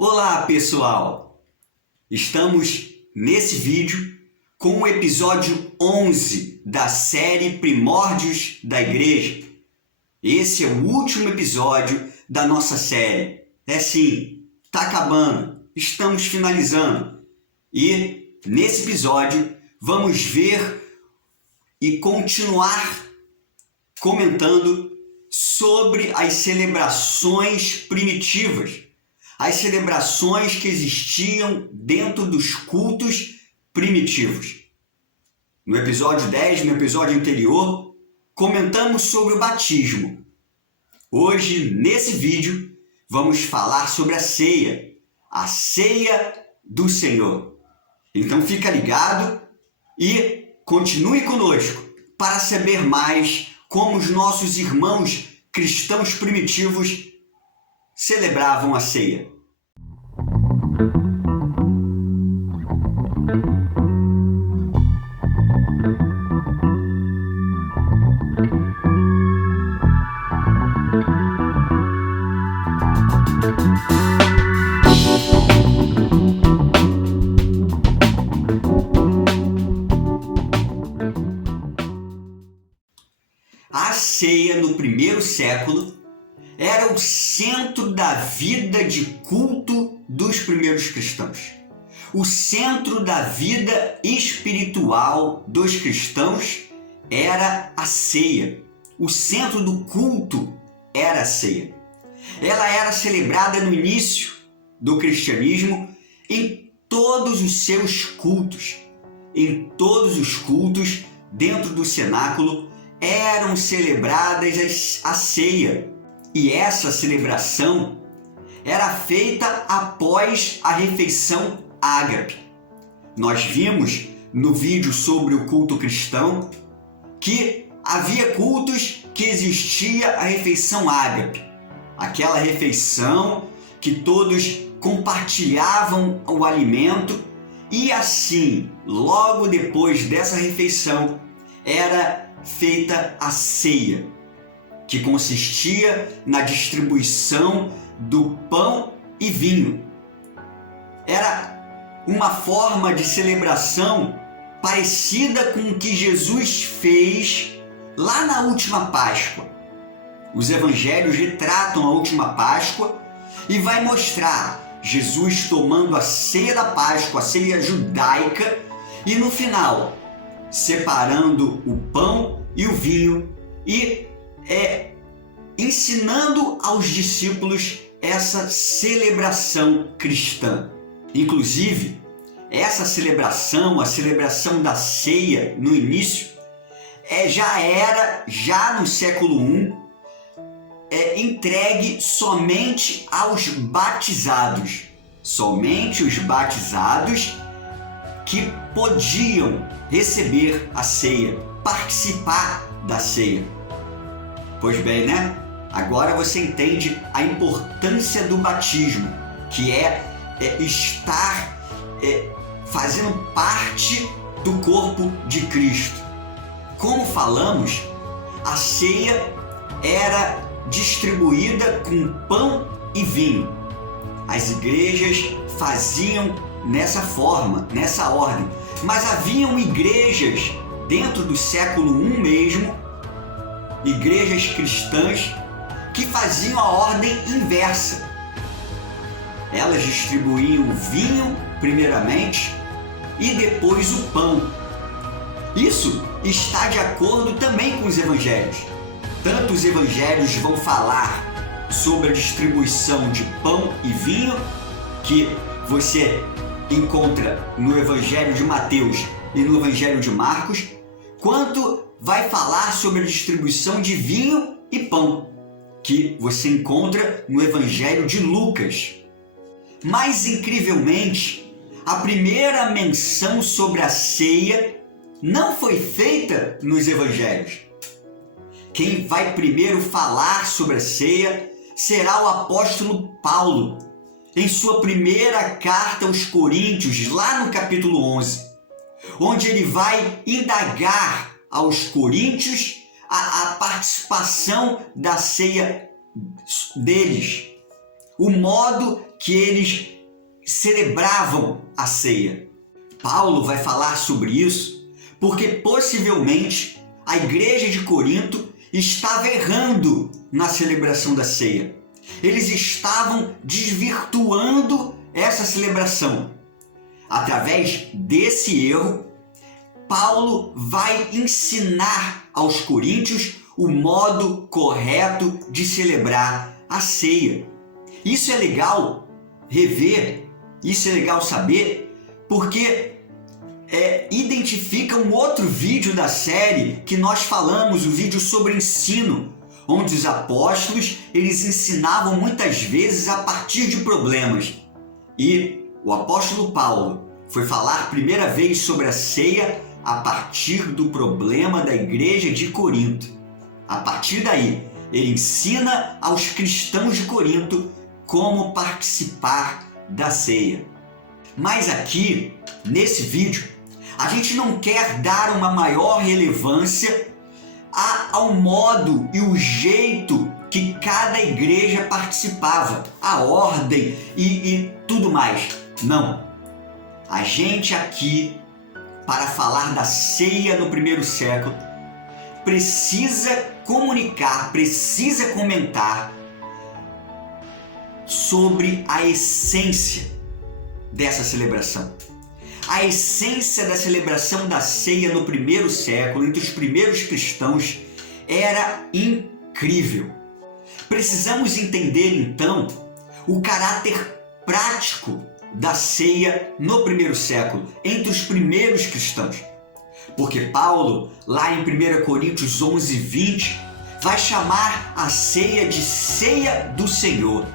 Olá, pessoal! Estamos nesse vídeo com o episódio 11 da série Primórdios da Igreja. Esse é o último episódio da nossa série. Sim, está acabando, estamos finalizando. E nesse episódio vamos ver e continuar comentando sobre as celebrações primitivas. As celebrações que existiam dentro dos cultos primitivos. No episódio 10, no episódio anterior, comentamos sobre o batismo. Hoje, nesse vídeo, vamos falar sobre a ceia do Senhor. Então fica ligado e continue conosco para saber mais como os nossos irmãos cristãos primitivos celebravam a ceia. A ceia no primeiro século era o centro da vida de culto dos primeiros cristãos. O centro da vida espiritual dos cristãos era a ceia. O centro do culto era a ceia. Ela era celebrada no início do cristianismo em todos os seus cultos. Em todos os cultos, dentro do cenáculo, eram celebradas a ceia. E essa celebração era feita após a refeição ágape. Nós vimos no vídeo sobre o culto cristão que havia cultos que existia a refeição ágape. Aquela refeição que todos compartilhavam o alimento e assim, logo depois dessa refeição, era feita a ceia, que consistia na distribuição do pão e vinho. Era uma forma de celebração parecida com o que Jesus fez lá na última Páscoa. Os evangelhos retratam a última Páscoa e vai mostrar Jesus tomando a ceia da Páscoa, a ceia judaica, e no final separando o pão e o vinho e ensinando aos discípulos essa celebração cristã. Inclusive, essa celebração, a celebração da ceia no início, já no século I, entregue somente aos batizados. Somente os batizados que podiam receber a ceia, participar da ceia. Pois bem, né? Agora você entende a importância do batismo, que é estar fazendo parte do corpo de Cristo. Como falamos, a ceia era distribuída com pão e vinho. As igrejas faziam nessa forma, nessa ordem, mas haviam igrejas dentro do século I mesmo, igrejas cristãs que faziam a ordem inversa. Elas distribuíam o vinho primeiramente e depois o pão. Isso está de acordo também com os evangelhos. Tanto os evangelhos vão falar sobre a distribuição de pão e vinho, que você encontra no evangelho de Mateus e no evangelho de Marcos, quanto vai falar sobre a distribuição de vinho e pão, que você encontra no Evangelho de Lucas. Mas, incrivelmente, a primeira menção sobre a ceia não foi feita nos Evangelhos. Quem vai primeiro falar sobre a ceia será o apóstolo Paulo, em sua primeira carta aos Coríntios, lá no capítulo 11, onde ele vai indagar aos coríntios a participação da ceia deles, o modo que eles celebravam a ceia? Paulo vai falar sobre isso porque possivelmente a igreja de Corinto estava errando na celebração da ceia. Eles estavam desvirtuando essa celebração. Através desse erro, Paulo vai ensinar aos coríntios o modo correto de celebrar a ceia. Isso é legal rever, isso é legal saber, porque identifica um outro vídeo da série que nós falamos, o vídeo sobre ensino, onde os apóstolos eles ensinavam muitas vezes a partir de problemas. E o apóstolo Paulo foi falar a primeira vez sobre a ceia a partir do problema da igreja de Corinto. A partir daí, ele ensina aos cristãos de Corinto como participar da ceia. Mas aqui, nesse vídeo, a gente não quer dar uma maior relevância ao modo e o jeito que cada igreja participava, a ordem e tudo mais. Não. A gente aqui, para falar da ceia no primeiro século, precisa comunicar, precisa comentar sobre a essência dessa celebração. A essência da celebração da ceia no primeiro século, entre os primeiros cristãos, era incrível. Precisamos entender, então, o caráter prático da ceia no primeiro século, entre os primeiros cristãos. Porque Paulo, lá em 1 Coríntios 11:20, vai chamar a ceia de ceia do Senhor.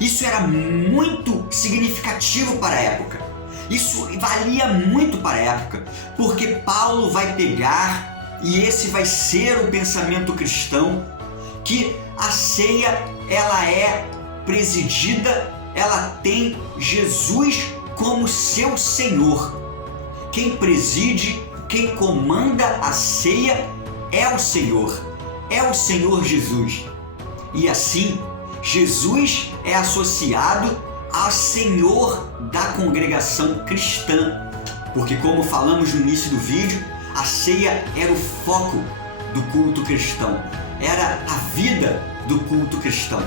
Isso era muito significativo para a época. Isso valia muito para a época, porque Paulo vai pegar, e esse vai ser o pensamento cristão, que a ceia ela é presidida, ela tem Jesus como seu Senhor. Quem preside, quem comanda a ceia é o Senhor Jesus. E assim, Jesus é associado ao Senhor da congregação cristã, porque como falamos no início do vídeo, a ceia era o foco do culto cristão, era a vida do culto cristão.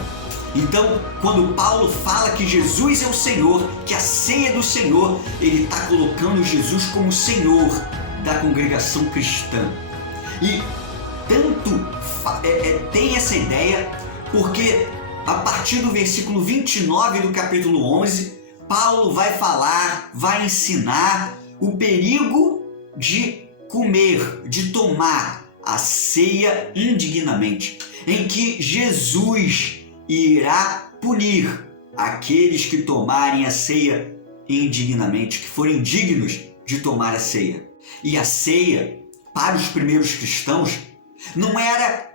Então, quando Paulo fala que Jesus é o Senhor, que a ceia é do Senhor, ele está colocando Jesus como Senhor da congregação cristã. E tanto tem essa ideia porque a partir do versículo 29 do capítulo 11, Paulo vai falar, vai ensinar o perigo de comer, de tomar a ceia indignamente, em que Jesus irá punir aqueles que tomarem a ceia indignamente, que forem indignos de tomar a ceia. E a ceia, para os primeiros cristãos, não era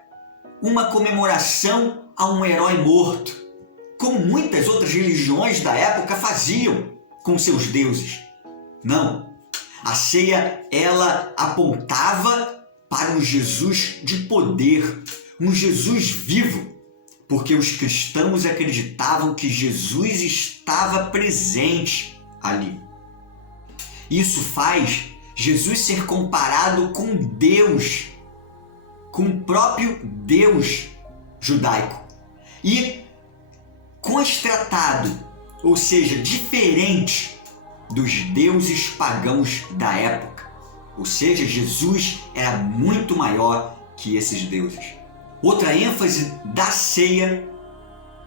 uma comemoração a um herói morto, como muitas outras religiões da época faziam com seus deuses. Não. A ceia, ela apontava para um Jesus de poder, um Jesus vivo, porque os cristãos acreditavam que Jesus estava presente ali. Isso faz Jesus ser comparado com Deus, com o próprio Deus judaico. E constratado, ou seja, diferente dos deuses pagãos da época. Ou seja, Jesus era muito maior que esses deuses. Outra ênfase da ceia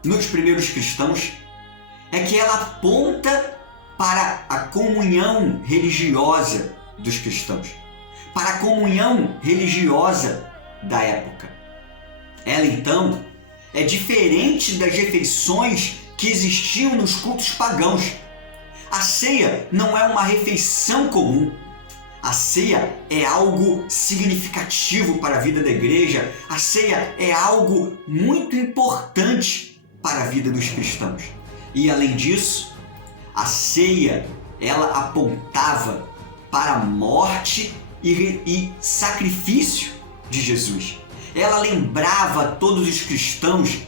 nos primeiros cristãos é que ela aponta para a comunhão religiosa dos cristãos, para a comunhão religiosa da época. Ela, então, é diferente das refeições que existiam nos cultos pagãos. A ceia não é uma refeição comum. A ceia é algo significativo para a vida da igreja. A ceia é algo muito importante para a vida dos cristãos. E, além disso, a ceia, ela apontava para a morte e sacrifício de Jesus. Ela lembrava a todos os cristãos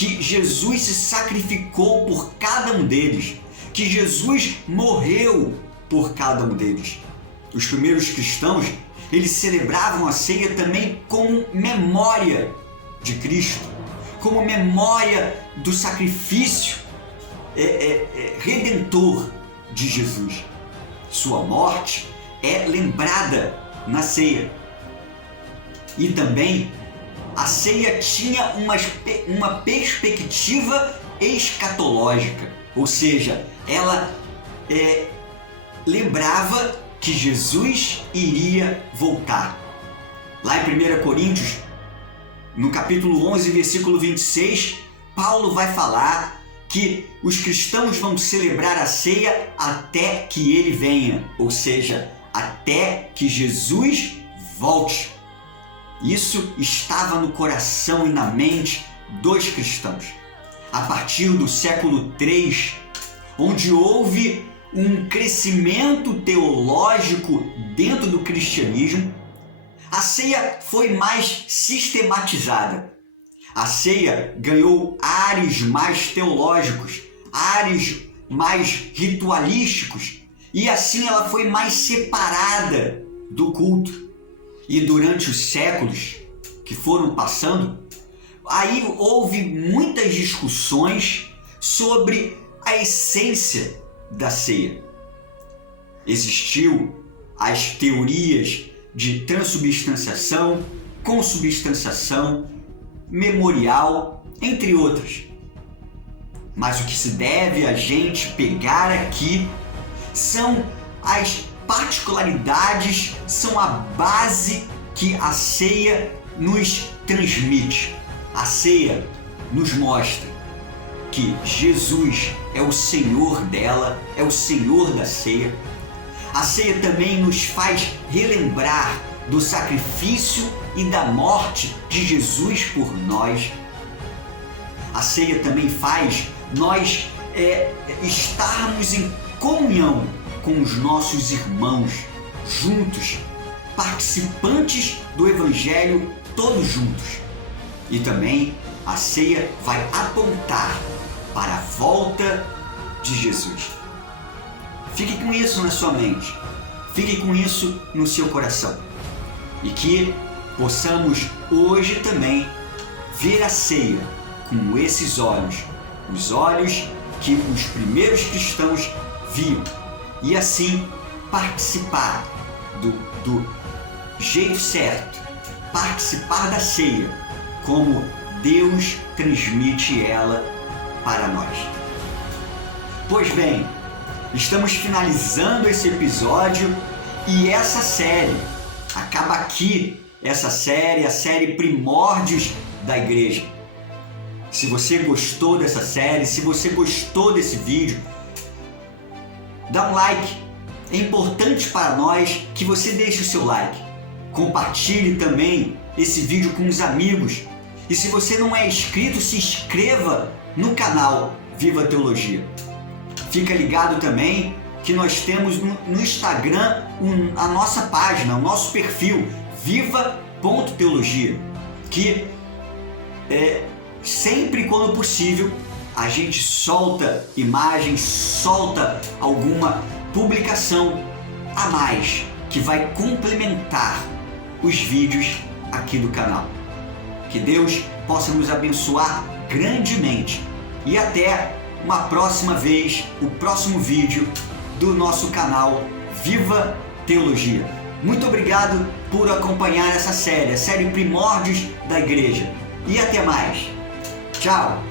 que Jesus se sacrificou por cada um deles, que Jesus morreu por cada um deles. Os primeiros cristãos, eles celebravam a ceia também como memória de Cristo, como memória do sacrifício redentor de Jesus. Sua morte é lembrada na ceia. E também a ceia tinha uma perspectiva escatológica, ou seja, ela lembrava que Jesus iria voltar. Lá em 1 Coríntios, no capítulo 11, versículo 26, Paulo vai falar que os cristãos vão celebrar a ceia até que ele venha, ou seja, até que Jesus volte. Isso estava no coração e na mente dos cristãos. A partir do século III, onde houve um crescimento teológico dentro do cristianismo, a ceia foi mais sistematizada. A ceia ganhou ares mais teológicos, ares mais ritualísticos, e assim ela foi mais separada do culto. E durante os séculos que foram passando, aí houve muitas discussões sobre a essência da ceia. Existiu as teorias de transubstanciação, consubstanciação, memorial, entre outras. Mas o que se deve a gente pegar aqui são as particularidades, são a base que a ceia nos transmite. A ceia nos mostra que Jesus é o Senhor dela, é o Senhor da ceia. A ceia também nos faz relembrar do sacrifício e da morte de Jesus por nós. A ceia também faz nós estarmos em comunhão com os nossos irmãos, juntos, participantes do Evangelho, todos juntos. E também a ceia vai apontar para a volta de Jesus. Fique com isso na sua mente, fique com isso no seu coração. E que possamos hoje também ver a ceia com esses olhos, os olhos que os primeiros cristãos viam, e assim participar do jeito certo, participar da ceia como Deus transmite ela para nós. Pois bem, estamos finalizando esse episódio e essa série acaba aqui. Essa série, a série Primórdios da Igreja. Se você gostou dessa série, se você gostou desse vídeo, dá um like. É importante para nós que você deixe o seu like. Compartilhe também esse vídeo com os amigos. E se você não é inscrito, se inscreva no canal Viva Teologia. Fica ligado também que nós temos no Instagram a nossa página, o nosso perfil viva.teologia, que sempre quando possível a gente solta imagens, solta alguma publicação a mais que vai complementar os vídeos aqui do canal. Que Deus possa nos abençoar grandemente e até uma próxima vez, o próximo vídeo do nosso canal Viva Teologia. Muito obrigado por acompanhar essa série, a série Primórdios da Igreja. E até mais. Tchau!